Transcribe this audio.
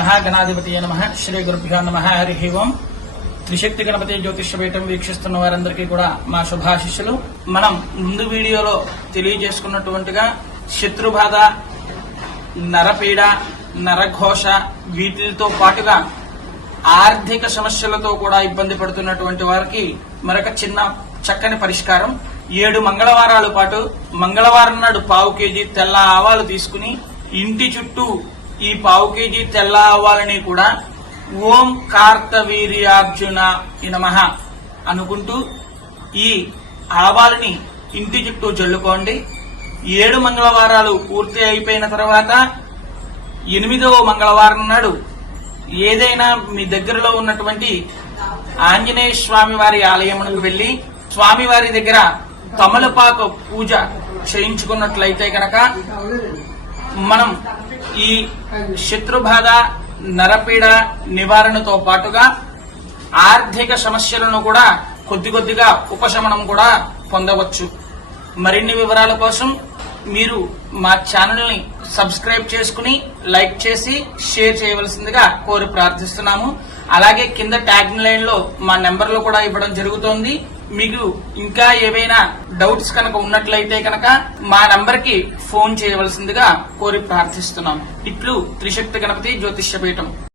మహాగణాధిపతి నమః. శ్రీ గురుభ్యో నమః. హరి ఓం. త్రిశక్తి గణపతి జ్యోతిష్య పీఠం వీక్షిస్తున్న వారందరికీ కూడా మా శుభాశిస్సులు. మనం ముందు వీడియోలో తెలియజేసుకున్నట్టుగా శత్రుబాధ, నరపీడ, నరఘోష వీటితో పాటుగా ఆర్థిక సమస్యలతో కూడా ఇబ్బంది పడుతున్నటువంటి వారికి మరొక చిన్న చక్కని పరిష్కారం. 7 మంగళవారాల పాటు మంగళవారం నాడు 1/2 కేజీ తెల్ల ఆవాలు తీసుకుని ఇంటి చుట్టూ ఈ 1/2 కేజీ తెల్ల ఆవాలని కూడా ఓం కార్తవీర్యార్జున నమః అనుకుంటూ ఈ ఆవాలని ఇంటి చుట్టూ జల్లుకోండి. 7 మంగళవారాలు పూర్తి అయిపోయిన తర్వాత 8వ మంగళవారం నాడు ఏదైనా మీ దగ్గరలో ఉన్నటువంటి ఆంజనేయ స్వామి వారి ఆలయమునకు వెళ్లి స్వామివారి దగ్గర తమలపాకు పూజ చేయించుకున్నట్లయితే కనుక మనం ఈ శత్రుబాధ, నరపీడ నివారణతో పాటుగా ఆర్థిక సమస్యలను కూడా కొద్దిగా ఉపశమనం కూడా పొందవచ్చు. మరిన్ని వివరాల కోసం మీరు మా ఛానల్ ని సబ్స్క్రైబ్ చేసుకుని లైక్ చేసి షేర్ చేయవలసిందిగా కోరి ప్రార్థిస్తున్నాము. అలాగే కింద ట్యాగ్ లైన్ లో మా నెంబర్లు కూడా ఇవ్వడం జరుగుతోంది. మీకు ఇంకా ఏవైనా డౌట్స్ కనుక ఉన్నట్లయితే కనుక మా నంబర్ కి ఫోన్ చేయవలసిందిగా కోరి ప్రార్థిస్తున్నాం. ఇట్లు త్రిశక్తి గణపతి జ్యోతిష్య పీఠం.